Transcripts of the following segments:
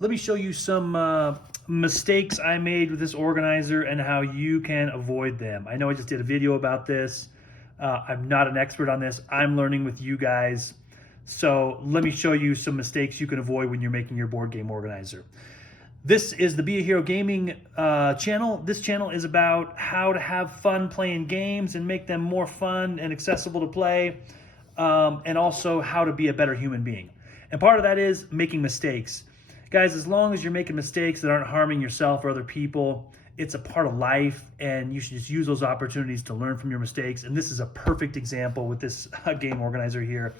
Let me show you some mistakes I made with this organizer and how you can avoid them. I know I just did a video about this. I'm not an expert on this. I'm learning with you guys. So let me show you some mistakes you can avoid when you're making your board game organizer. This is the Be a Hero Gaming channel. This channel is about how to have fun playing games and make them more fun and accessible to play, and also how to be a better human being. And part of that is making mistakes. Guys, as long as you're making mistakes that aren't harming yourself or other people, it's a part of life, and you should just use those opportunities to learn from your mistakes. And this is a perfect example with this game organizer here.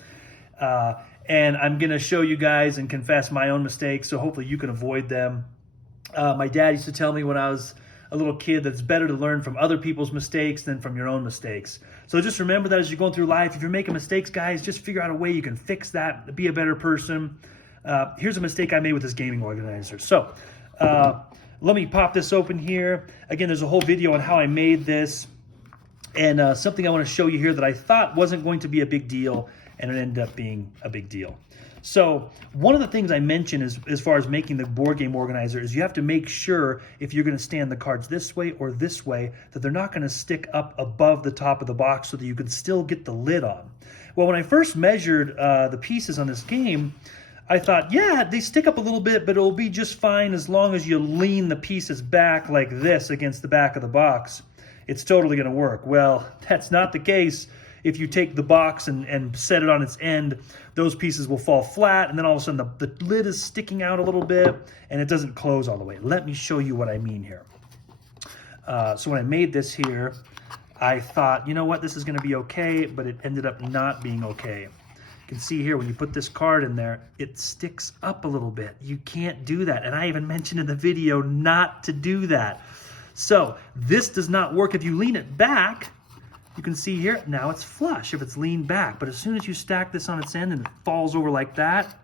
And I'm going to show you guys and confess my own mistakes, so hopefully you can avoid them. My dad used to tell me when I was a little kid that it's better to learn from other people's mistakes than from your own mistakes. So just remember that as you're going through life, if you're making mistakes, guys, just figure out a way you can fix that, be a better person. Here's a mistake I made with this gaming organizer. So let me pop this open here. Again, there's a whole video on how I made this, and something I want to show you here that I thought wasn't going to be a big deal, and it ended up being a big deal. So one of the things I mentioned is, as far as making the board game organizer, is you have to make sure if you're going to stand the cards this way or this way, that they're not going to stick up above the top of the box so that you can still get the lid on. Well, when I first measured the pieces on this game, I thought, yeah, they stick up a little bit, but it'll be just fine as long as you lean the pieces back like this against the back of the box. It's totally going to work. Well, that's not the case. If you take the box and set it on its end, those pieces will fall flat, and then all of a sudden the lid is sticking out a little bit, and it doesn't close all the way. Let me show you what I mean here. So when I made this here, I thought, you know what, this is going to be okay, but it ended up not being okay. You can see here when you put this card in there, it sticks up a little bit. You can't do that, and I even mentioned in the video not to do that. So this does not work. If you lean it back, you can see here, now it's flush if it's leaned back. But as soon as you stack this on its end and it falls over like that,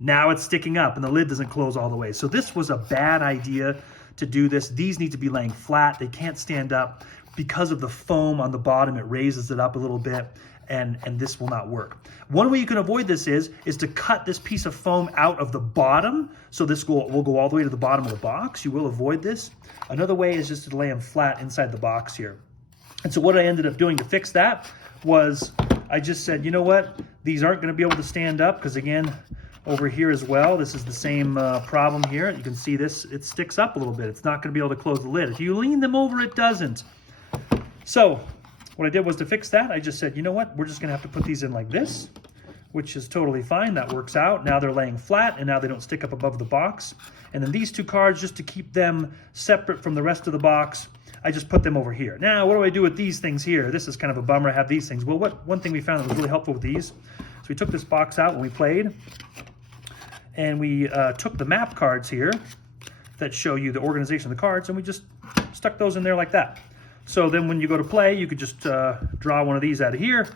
now it's sticking up and the lid doesn't close all the way. So this was a bad idea to do this. These need to be laying flat. They can't stand up. Because of the foam on the bottom, it raises it up a little bit, and this will not work. One way you can avoid this is to cut this piece of foam out of the bottom. So this will go all the way to the bottom of the box. You will avoid this. Another way is just to lay them flat inside the box here. And so what I ended up doing to fix that was I just said, you know what, these aren't going to be able to stand up, because again, over here as well, this is the same problem here. You can see this, it sticks up a little bit. It's not going to be able to close the lid. If you lean them over, it doesn't. So what I did was to fix that, I just said, you know what, we're just going to have to put these in like this, which is totally fine. That works out. Now they're laying flat, and now they don't stick up above the box. And then these two cards, just to keep them separate from the rest of the box, I just put them over here. Now, what do I do with these things here? This is kind of a bummer, I have these things. Well, one thing we found that was really helpful with these, so we took this box out when we played, and we took the map cards here that show you the organization of the cards, and we just stuck those in there like that. So then when you go to play, you could just draw one of these out of here,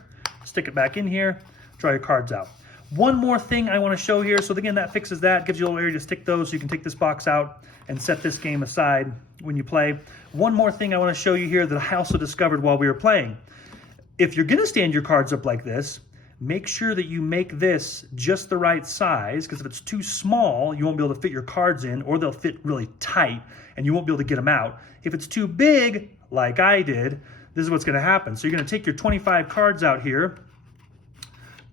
stick it back in here, draw your cards out. One more thing I want to show here. So again, that fixes that, gives you a little area to stick those, so you can take this box out and set this game aside when you play. One more thing I want to show you here that I also discovered while we were playing. If you're going to stand your cards up like this, make sure that you make this just the right size, because if it's too small, you won't be able to fit your cards in, or they'll fit really tight and you won't be able to get them out. If it's too big, like I did, this is what's going to happen. So you're going to take your 25 cards out here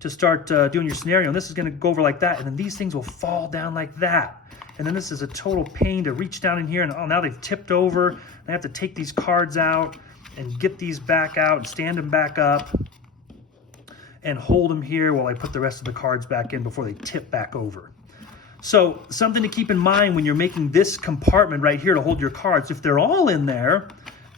to start doing your scenario, and this is going to go over like that, and then these things will fall down like that. And then this is a total pain to reach down in here, and oh, now they've tipped over. I have to take these cards out and get these back out and stand them back up and hold them here while I put the rest of the cards back in before they tip back over. So something to keep in mind when you're making this compartment right here to hold your cards. If they're all in there,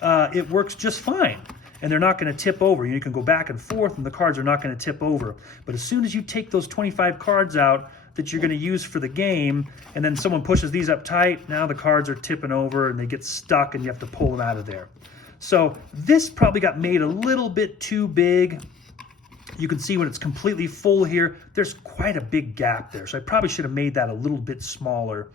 it works just fine, and they're not going to tip over. You can go back and forth, and the cards are not going to tip over. But as soon as you take those 25 cards out that you're going to use for the game, and then someone pushes these up tight, now the cards are tipping over and they get stuck and you have to pull them out of there. So this probably got made a little bit too big. You can see when it's completely full here, there's quite a big gap there. So I probably should have made that a little bit smaller.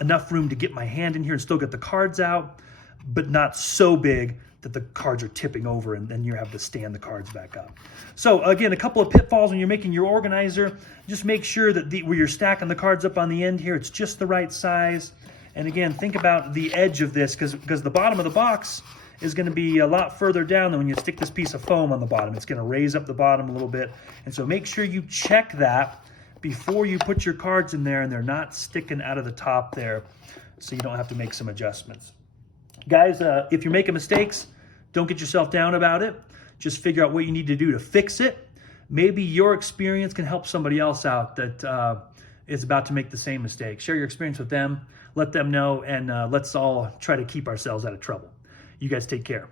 Enough room to get my hand in here and still get the cards out, but not so big that the cards are tipping over, and then you have to stand the cards back up. So again, a couple of pitfalls when you're making your organizer. Just make sure that where you're stacking the cards up on the end here, it's just the right size. And again, think about the edge of this, because the bottom of the box is going to be a lot further down than when you stick this piece of foam on the bottom. It's going to raise up the bottom a little bit. And so make sure you check that before you put your cards in there and they're not sticking out of the top there, so you don't have to make some adjustments. Guys, if you're making mistakes, don't get yourself down about it. Just figure out what you need to do to fix it. Maybe your experience can help somebody else out that is about to make the same mistake. Share your experience with them, let them know, and let's all try to keep ourselves out of trouble. You guys take care.